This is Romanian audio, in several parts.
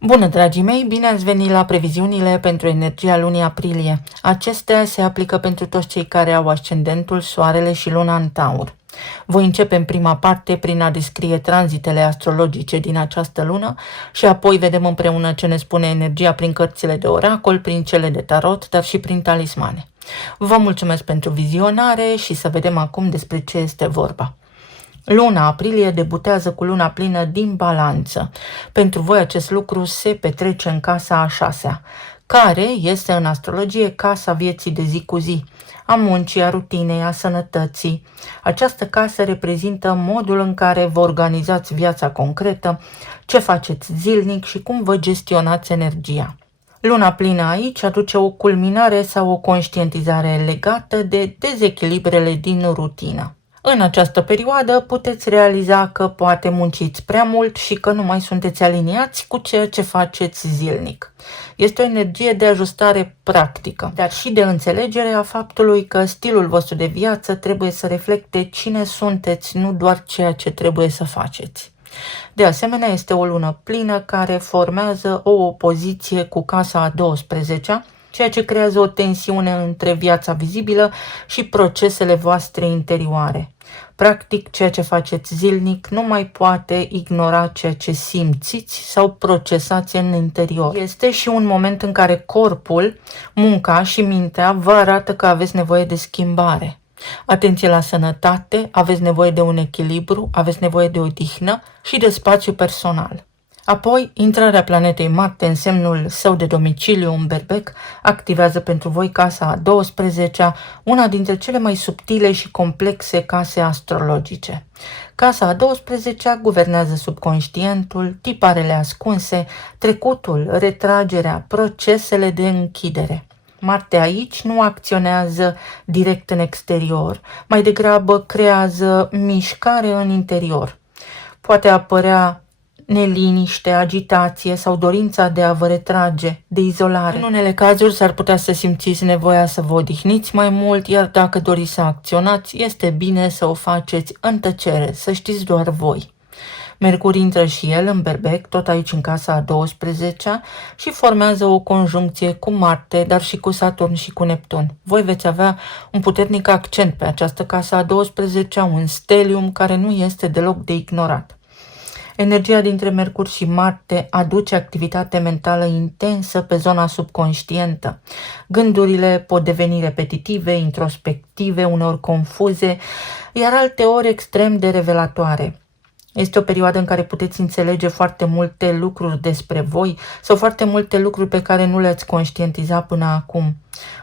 Bună, dragii mei! Bine ați venit la previziunile pentru energia lunii aprilie. Acestea se aplică pentru toți cei care au ascendentul, soarele și luna în Taur. Voi începe în prima parte prin a descrie tranzitele astrologice din această lună și apoi vedem împreună ce ne spune energia prin cărțile de oracol, prin cele de tarot, dar și prin talismane. Vă mulțumesc pentru vizionare și să vedem acum despre ce este vorba. Luna aprilie debutează cu luna plină din Balanță. Pentru voi acest lucru se petrece în casa a 6-a, care este în astrologie casa vieții de zi cu zi, a muncii, a rutinei, a sănătății. Această casă reprezintă modul în care vă organizați viața concretă, ce faceți zilnic și cum vă gestionați energia. Luna plină aici aduce o culminare sau o conștientizare legată de dezechilibrele din rutină. În această perioadă puteți realiza că poate munciți prea mult și că nu mai sunteți aliniați cu ceea ce faceți zilnic. Este o energie de ajustare practică, dar și de înțelegere a faptului că stilul vostru de viață trebuie să reflecte cine sunteți, nu doar ceea ce trebuie să faceți. De asemenea, este o lună plină care formează o opoziție cu casa a 12-a, ceea ce creează o tensiune între viața vizibilă și procesele voastre interioare. Practic, ceea ce faceți zilnic nu mai poate ignora ceea ce simțiți sau procesați în interior. Este și un moment în care corpul, munca și mintea vă arată că aveți nevoie de schimbare. Atenție la sănătate, aveți nevoie de un echilibru, aveți nevoie de odihnă și de spațiu personal. Apoi, intrarea planetei Marte în semnul său de domiciliu în Berbec activează pentru voi casa a 12-a, una dintre cele mai subtile și complexe case astrologice. Casa a 12-a guvernează subconștientul, tiparele ascunse, trecutul, retragerea, procesele de închidere. Marte aici nu acționează direct în exterior, mai degrabă creează mișcare în interior. Poate apărea neliniște, agitație sau dorința de a vă retrage, de izolare. În unele cazuri s-ar putea să simțiți nevoia să vă odihniți mai mult, iar dacă doriți să acționați, este bine să o faceți în tăcere, să știți doar voi. Mercur intră și el în Berbec, tot aici în casa a 12-a și formează o conjuncție cu Marte, dar și cu Saturn și cu Neptun. Voi veți avea un puternic accent pe această casă a 12-a, un stelium care nu este deloc de ignorat. Energia dintre Mercur și Marte aduce activitate mentală intensă pe zona subconștientă. Gândurile pot deveni repetitive, introspective, uneori confuze, iar alteori extrem de revelatoare. Este o perioadă în care puteți înțelege foarte multe lucruri despre voi sau foarte multe lucruri pe care nu le-ați conștientizat până acum.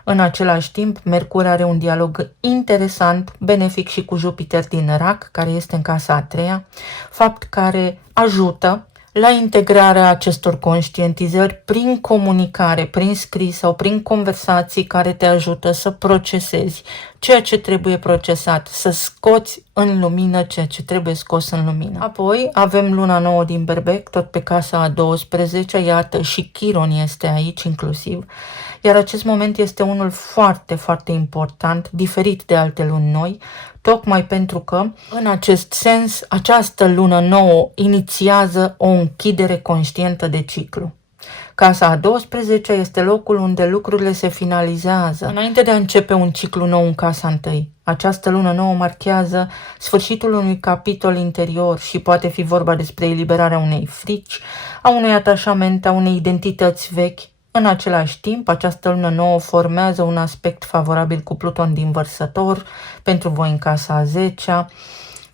În același timp, Mercur are un dialog interesant, benefic și cu Jupiter din Rac, care este în casa a 3-a, fapt care ajută la integrarea acestor conștientizări prin comunicare, prin scris sau prin conversații care te ajută să procesezi ceea ce trebuie procesat, să scoți în lumină ceea ce trebuie scos în lumină. Apoi avem luna nouă din Berbec, tot pe casa a 12-a, iată și Chiron este aici inclusiv, iar acest moment este unul foarte, foarte important, diferit de alte luni noi, tocmai pentru că, în acest sens, această lună nouă inițiază o închidere conștientă de ciclu. Casa a 12-a este locul unde lucrurile se finalizează, înainte de a începe un ciclu nou în casa 1. Această lună nouă marchează sfârșitul unui capitol interior și poate fi vorba despre eliberarea unei frici, a unui atașament, a unei identități vechi. În același timp, această lună nouă formează un aspect favorabil cu Pluton din Vărsător pentru voi în casa a 10-a,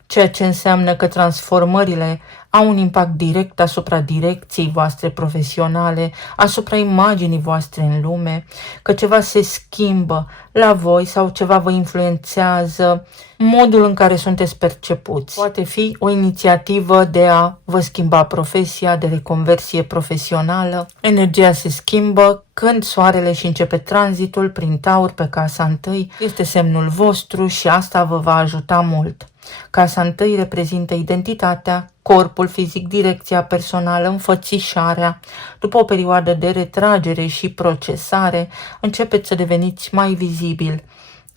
ceea ce înseamnă că transformările au un impact direct asupra direcției voastre profesionale, asupra imaginii voastre în lume, că ceva se schimbă la voi sau ceva vă influențează modul în care sunteți percepuți. Poate fi o inițiativă de a vă schimba profesia, de reconversie profesională. Energia se schimbă când soarele și începe tranzitul prin Taur pe casa 1, este semnul vostru și asta vă va ajuta mult. Casa 1 reprezintă identitatea, corpul fizic, direcția personală, înfățișarea. După o perioadă de retragere și procesare, începeți să deveniți mai vizibil.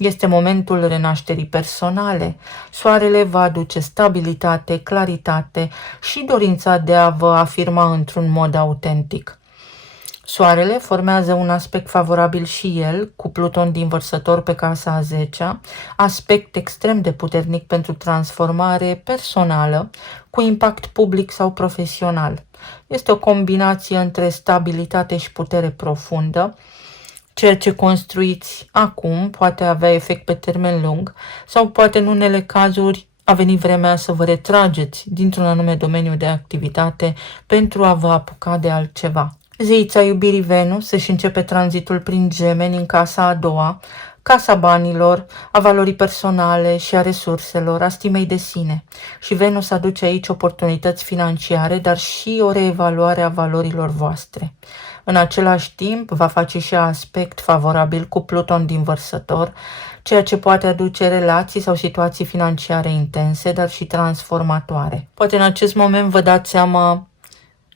Este momentul renașterii personale. Soarele va aduce stabilitate, claritate și dorința de a vă afirma într-un mod autentic. Soarele formează un aspect favorabil și el, cu Pluton din Vărsător pe casa a 10-a, aspect extrem de puternic pentru transformare personală, cu impact public sau profesional. Este o combinație între stabilitate și putere profundă. Ceea ce construiți acum poate avea efect pe termen lung sau poate în unele cazuri a venit vremea să vă retrageți dintr-un anume domeniu de activitate pentru a vă apuca de altceva. Zeița iubirii Venus își începe tranzitul prin Gemeni în casa a doua, casa banilor, a valorii personale și a resurselor, a stimei de sine. Și Venus aduce aici oportunități financiare, dar și o reevaluare a valorilor voastre. În același timp, va face și aspect favorabil cu Pluton din Vărsător, ceea ce poate aduce relații sau situații financiare intense, dar și transformatoare. Poate în acest moment vă dați seama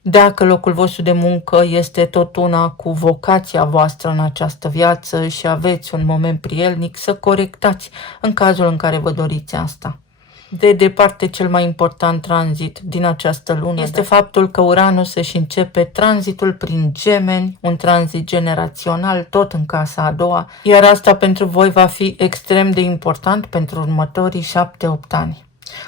dacă locul vostru de muncă este tot una cu vocația voastră în această viață și aveți un moment prielnic să corectați în cazul în care vă doriți asta. De departe, cel mai important tranzit din această lună este faptul că Uranus își începe tranzitul prin Gemeni, un tranzit generațional, tot în casa a doua, iar asta pentru voi va fi extrem de important pentru următorii 7-8 ani.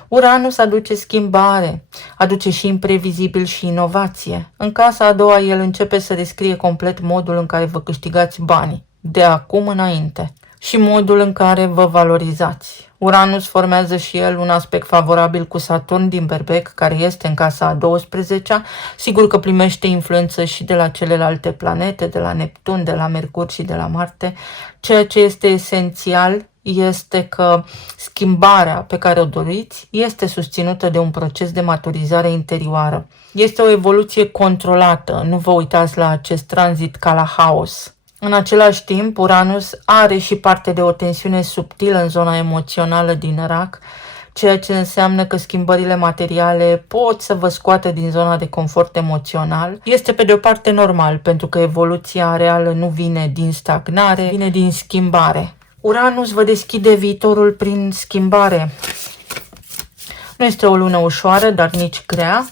Uranus aduce schimbare, aduce și imprevizibil și inovație. În casa a doua el începe să descrie complet modul în care vă câștigați banii, de acum înainte, și modul în care vă valorizați. Uranus formează și el un aspect favorabil cu Saturn din Berbec, care este în casa a 12-a. Sigur că primește influență și de la celelalte planete, de la Neptun, de la Mercur și de la Marte. Ceea ce este esențial este că schimbarea pe care o doriți este susținută de un proces de maturizare interioară. Este o evoluție controlată, nu vă uitați la acest tranzit ca la haos. În același timp, Uranus are și parte de o tensiune subtilă în zona emoțională din rac, ceea ce înseamnă că schimbările materiale pot să vă scoată din zona de confort emoțional. Este pe de o parte normal, pentru că evoluția reală nu vine din stagnare, vine din schimbare. Uranus vă deschide viitorul prin schimbare. Nu este o lună ușoară, dar nici grea.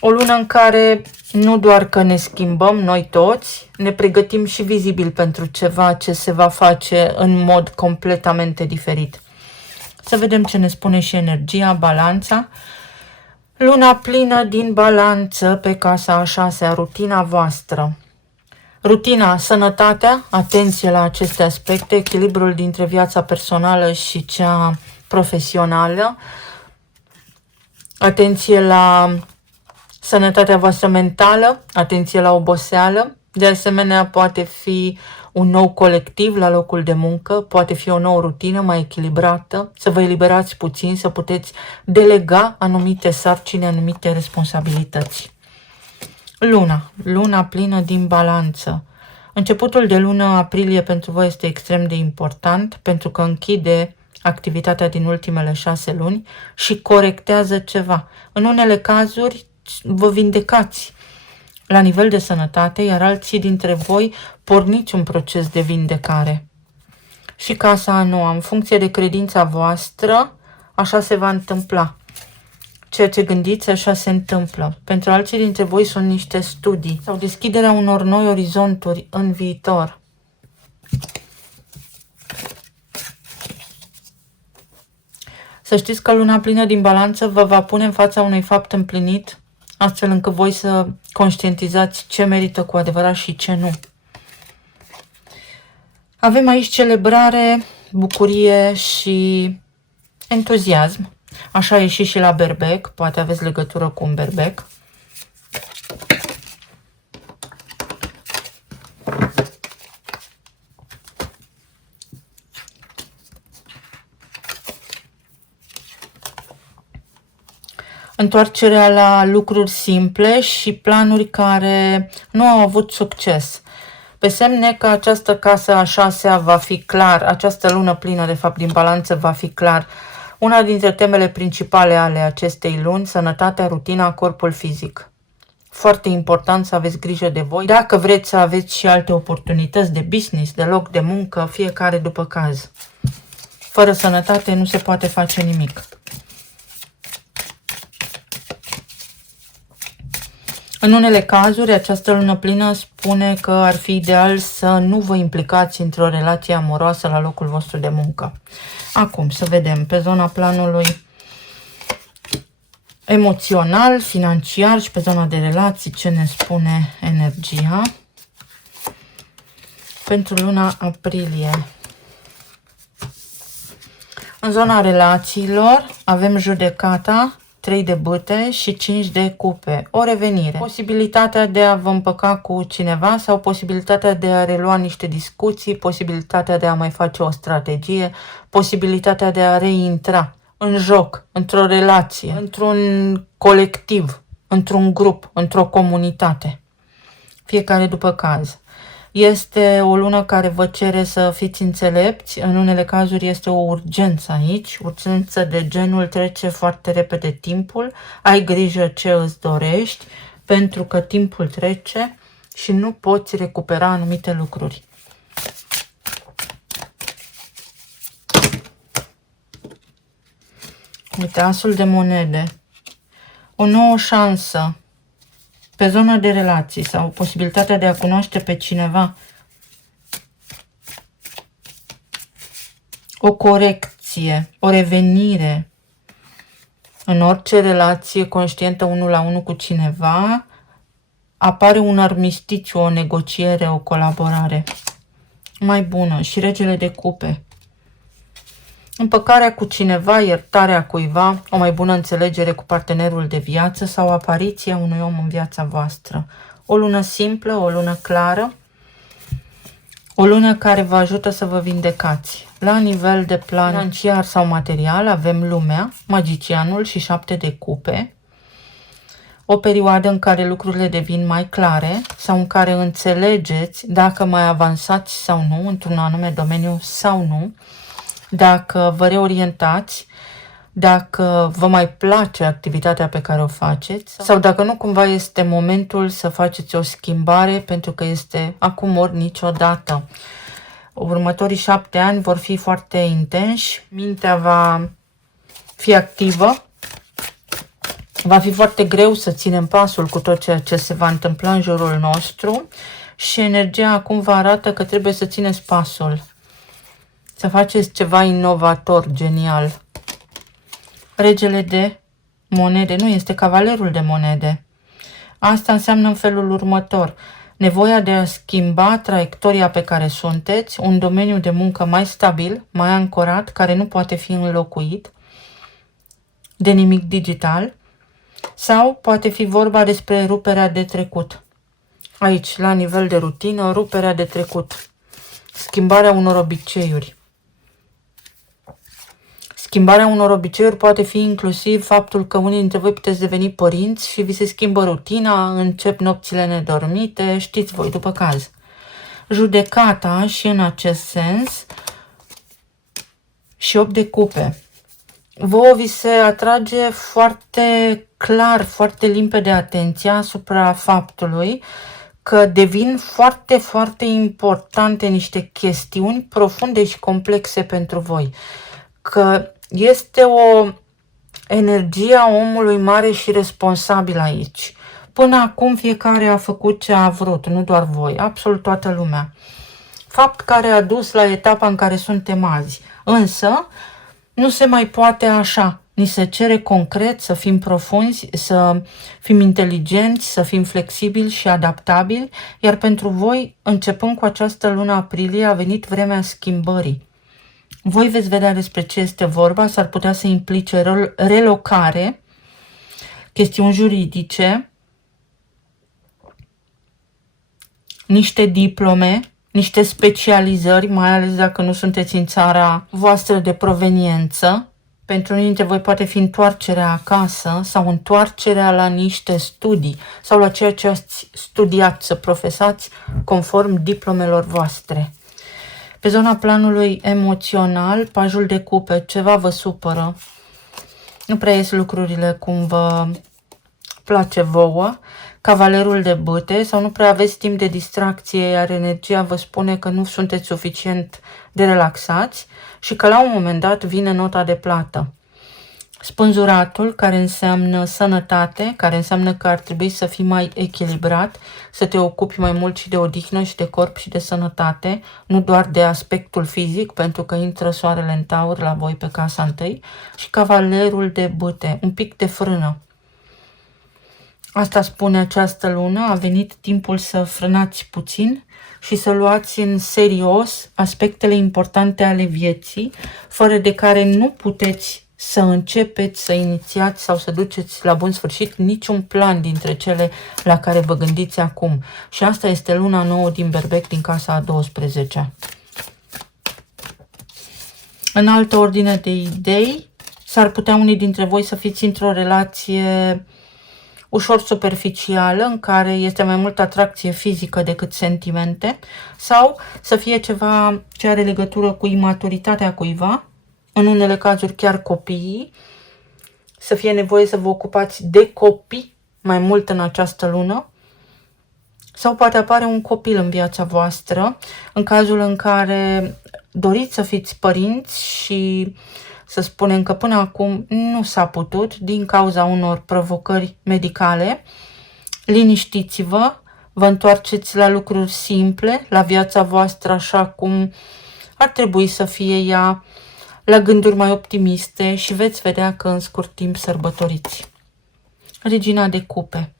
O lună în care nu doar că ne schimbăm noi toți, ne pregătim și vizibil pentru ceva ce se va face în mod completamente diferit. Să vedem ce ne spune și energia, balanța. Luna plină din balanță pe casa a 6-a, rutina voastră. Rutina, sănătatea, atenție la aceste aspecte, echilibrul dintre viața personală și cea profesională, atenție la sănătatea voastră mentală, atenție la oboseală. De asemenea, poate fi un nou colectiv la locul de muncă, poate fi o nouă rutină mai echilibrată, să vă eliberați puțin, să puteți delega anumite sarcini, anumite responsabilități. Luna plină din balanță. Începutul de lună aprilie pentru voi este extrem de important pentru că închide activitatea din ultimele 6 luni și corectează ceva. În unele cazuri vă vindecați la nivel de sănătate, iar alții dintre voi porniți un proces de vindecare. Și casa a 9, în funcție de credința voastră, așa se va întâmpla. Ceea ce gândiți, așa se întâmplă. Pentru alții dintre voi sunt niște studii sau deschiderea unor noi orizonturi în viitor. Să știți că luna plină din balanță vă va pune în fața unui fapt împlinit, astfel încât voi să conștientizați ce merită cu adevărat și ce nu. Avem aici celebrare, bucurie și entuziasm. Așa a ieșit și la berbec, poate aveți legătură cu un berbec. Întoarcerea la lucruri simple și planuri care nu au avut succes. Pe semne că această casă a 6-a va fi clar, această lună plină de fapt din balanță va fi clar. Una dintre temele principale ale acestei luni, sănătatea, rutina, corpul fizic. Foarte important să aveți grijă de voi. Dacă vreți să aveți și alte oportunități de business, de loc de muncă, fiecare după caz. Fără sănătate nu se poate face nimic. În unele cazuri, această lună plină spune că ar fi ideal să nu vă implicați într-o relație amoroasă la locul vostru de muncă. Acum, să vedem pe zona planului emoțional, financiar și pe zona de relații ce ne spune energia pentru luna aprilie. În zona relațiilor avem judecata, 3 de bâte și 5 de cupe. O revenire. Posibilitatea de a vă împăca cu cineva sau posibilitatea de a relua niște discuții, posibilitatea de a mai face o strategie, posibilitatea de a reintra în joc, într-o relație, într-un colectiv, într-un grup, într-o comunitate. Fiecare după caz. Este o lună care vă cere să fiți înțelepți, în unele cazuri este o urgență aici, urgență de genul trece foarte repede timpul, ai grijă ce îți dorești, pentru că timpul trece și nu poți recupera anumite lucruri. Uite, asul de monede, o nouă șansă pe zona de relații sau posibilitatea de a cunoaște pe cineva, o corecție, o revenire în orice relație conștientă 1 la 1 cu cineva, apare un armistițiu, o negociere, o colaborare mai bună. Și regele de cupe, împăcarea cu cineva, iertarea cuiva, o mai bună înțelegere cu partenerul de viață sau apariția unui om în viața voastră. O lună simplă, o lună clară, o lună care vă ajută să vă vindecați. La nivel de plan financiar sau material avem lumea, magicianul și 7 de cupe. O perioadă în care lucrurile devin mai clare sau în care înțelegeți dacă mai avansați sau nu într-un anume domeniu sau nu, dacă vă reorientați, dacă vă mai place activitatea pe care o faceți sau dacă nu cumva este momentul să faceți o schimbare pentru că este acum ori niciodată. Următorii 7 ani vor fi foarte intensi, mintea va fi activă, va fi foarte greu să ținem pasul cu tot ceea ce se va întâmpla în jurul nostru și energia acum vă arată că trebuie să țineți pasul, să faceți ceva inovator, genial. Regele de monede, nu, este cavalerul de monede. Asta înseamnă în felul următor: nevoia de a schimba traiectoria pe care sunteți, un domeniu de muncă mai stabil, mai ancorat, care nu poate fi înlocuit de nimic digital, sau poate fi vorba despre ruperea de trecut. Aici, la nivel de rutină, ruperea de trecut, schimbarea unor obiceiuri. Schimbarea unor obiceiuri poate fi inclusiv faptul că unii dintre voi puteți deveni părinți și vi se schimbă rutina, încep nopțile nedormite, știți voi, după caz. Judecata și în acest sens și 8 de cupe. Vouă vi se atrage foarte clar, foarte limpede atenția asupra faptului că devin foarte, foarte importante niște chestiuni profunde și complexe pentru voi. Că este o energie a omului mare și responsabil aici. Până acum fiecare a făcut ce a vrut, nu doar voi, absolut toată lumea. Fapt care a dus la etapa în care suntem azi. Însă, nu se mai poate așa. Ni se cere concret să fim profunzi, să fim inteligenți, să fim flexibili și adaptabili, iar pentru voi, începând cu această lună aprilie, a venit vremea schimbării. Voi veți vedea despre ce este vorba, s-ar putea să implice relocare, chestiuni juridice, niște diplome, niște specializări, mai ales dacă nu sunteți în țara voastră de proveniență. Pentru unii dintre voi poate fi întoarcerea acasă sau întoarcerea la niște studii sau la ceea ce ați studiat, să profesați conform diplomelor voastre. Pe zona planului emoțional, pajul de cupe, ceva vă supără, nu prea ies lucrurile cum vă place vouă, Cavalerul de bâte, sau nu prea aveți timp de distracție, iar energia vă spune că nu sunteți suficient de relaxați și că la un moment dat vine nota de plată. Spânzuratul, care înseamnă sănătate, care înseamnă că ar trebui să fii mai echilibrat, să te ocupi mai mult și de odihnă și de corp și de sănătate, nu doar de aspectul fizic, pentru că intră soarele în taur la voi pe casa întâi, și cavalerul de bâte, un pic de frână. Asta spune această lună, a venit timpul să frânați puțin și să luați în serios aspectele importante ale vieții, fără de care nu puteți să începeți, să inițiați sau să duceți la bun sfârșit niciun plan dintre cele la care vă gândiți acum. Și asta este luna nouă din Berbec, din casa a 12. În altă ordine de idei, s-ar putea unii dintre voi să fiți într-o relație ușor superficială, în care este mai mult atracție fizică decât sentimente, sau să fie ceva ce are legătură cu imaturitatea cuiva, în unele cazuri chiar copiii, să fie nevoie să vă ocupați de copii mai mult în această lună, sau poate apare un copil în viața voastră, în cazul în care doriți să fiți părinți și să spunem că până acum nu s-a putut din cauza unor provocări medicale. Liniștiți-vă, vă întoarceți la lucruri simple, la viața voastră așa cum ar trebui să fie ea, la gânduri mai optimiste și veți vedea că în scurt timp sărbătoriți. Regina de cupe.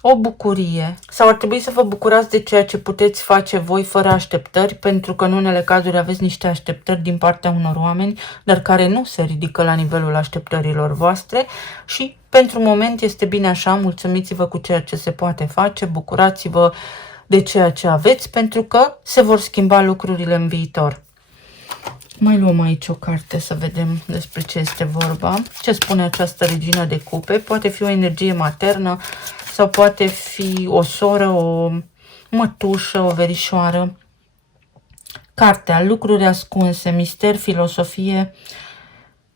O bucurie. Sau ar trebui să vă bucurați de ceea ce puteți face voi fără așteptări, pentru că în unele cazuri aveți niște așteptări din partea unor oameni, dar care nu se ridică la nivelul așteptărilor voastre și pentru moment este bine așa, mulțumiți-vă cu ceea ce se poate face, bucurați-vă de ceea ce aveți, pentru că se vor schimba lucrurile în viitor. Mai luăm aici o carte să vedem despre ce este vorba. Ce spune această regină de cupe? Poate fi o energie maternă sau poate fi o soră, o mătușă, o verișoară. Cartea, lucruri ascunse, mister, filosofie,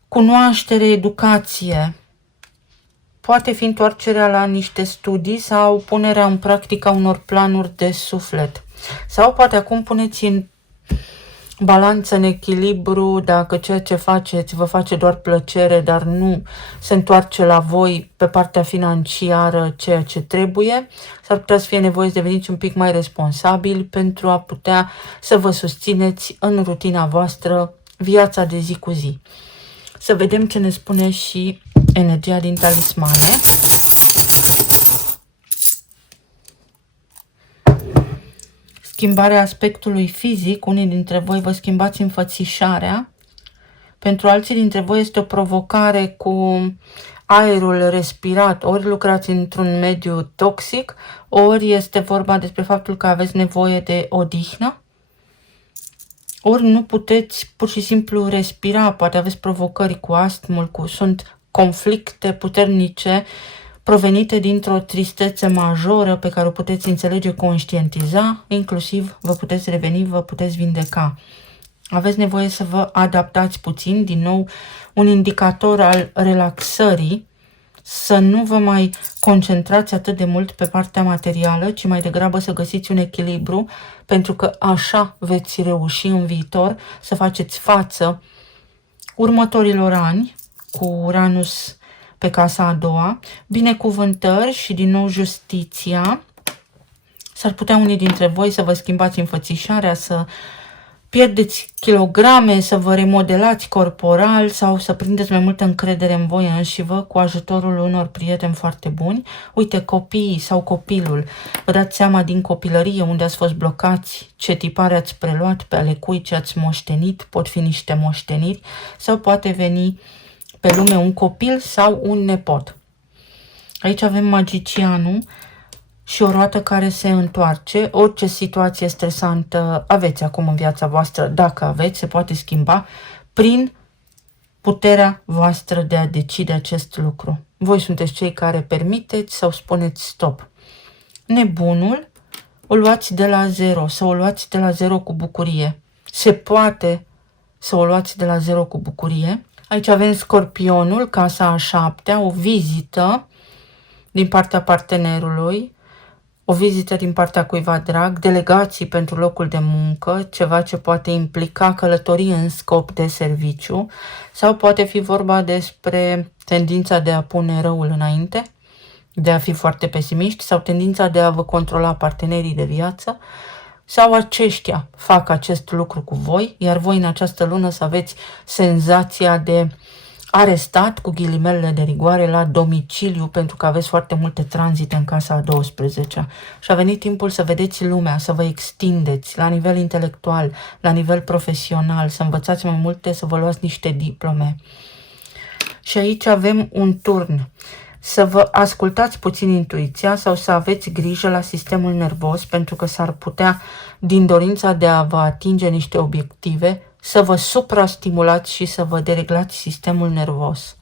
cunoaștere, educație. Poate fi întoarcerea la niște studii sau punerea în practică a unor planuri de suflet. Sau poate acum puneți în balanță, în echilibru, dacă ceea ce faceți vă face doar plăcere, dar nu se întoarce la voi pe partea financiară ceea ce trebuie, s-ar putea să fie nevoie să deveniți un pic mai responsabili pentru a putea să vă susțineți în rutina voastră viața de zi cu zi. Să vedem ce ne spune și energia din talismane. Schimbarea aspectului fizic, unii dintre voi vă schimbați înfățișarea, pentru alții dintre voi este o provocare cu aerul respirat, ori lucrați într-un mediu toxic, ori este vorba despre faptul că aveți nevoie de odihnă, ori nu puteți pur și simplu respira, poate aveți provocări cu astmul, sunt conflicte puternice provenite dintr-o tristețe majoră pe care o puteți înțelege, conștientiza, inclusiv vă puteți reveni, vă puteți vindeca. Aveți nevoie să vă adaptați puțin, din nou un indicator al relaxării, să nu vă mai concentrați atât de mult pe partea materială, ci mai degrabă să găsiți un echilibru, pentru că așa veți reuși în viitor să faceți față următorilor ani cu Uranus pe casa a doua, binecuvântări și din nou justiția. S-ar putea unii dintre voi să vă schimbați înfățișarea, să pierdeți kilograme, să vă remodelați corporal sau să prindeți mai multă încredere în voi înșivă cu ajutorul unor prieteni foarte buni. Uite, copiii sau copilul, vă dați seama din copilărie unde ați fost blocați, ce tipare ați preluat, pe ale cui ce ați moștenit, pot fi niște moșteniri sau poate veni pe lume un copil sau un nepot. Aici avem magicianul și o roată care se întoarce. Orice situație stresantă aveți acum în viața voastră, dacă aveți, se poate schimba prin puterea voastră de a decide acest lucru. Voi sunteți cei care permiteți sau spuneți stop. Nebunul o luați de la zero, să o luați de la zero cu bucurie. Se poate să o luați de la zero cu bucurie. Aici avem Scorpionul, casa a 7-a, o vizită din partea partenerului, o vizită din partea cuiva drag, delegații pentru locul de muncă, ceva ce poate implica călătorii în scop de serviciu, sau poate fi vorba despre tendința de a pune răul înainte, de a fi foarte pesimiști, sau tendința de a vă controla partenerii de viață, sau aceștia fac acest lucru cu voi, iar voi în această lună să aveți senzația de arestat, cu ghilimelele de rigoare, la domiciliu, pentru că aveți foarte multe tranzite în casa a 12-a. Și a venit timpul să vedeți lumea, să vă extindeți la nivel intelectual, la nivel profesional, să învățați mai multe, să vă luați niște diplome. Și aici avem un turn. Să vă ascultați puțin intuiția sau să aveți grijă la sistemul nervos, pentru că s-ar putea, din dorința de a vă atinge niște obiective, să vă suprastimulați și să vă dereglați sistemul nervos.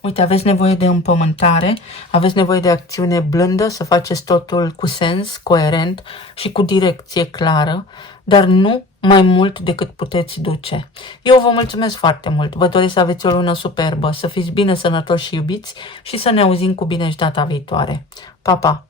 Uite, aveți nevoie de împământare, aveți nevoie de acțiune blândă, să faceți totul cu sens, coerent și cu direcție clară, dar nu mai mult decât puteți duce. Eu vă mulțumesc foarte mult, vă doresc să aveți o lună superbă, să fiți bine, sănătoși și iubiți și să ne auzim cu bine și data viitoare. Pa, pa!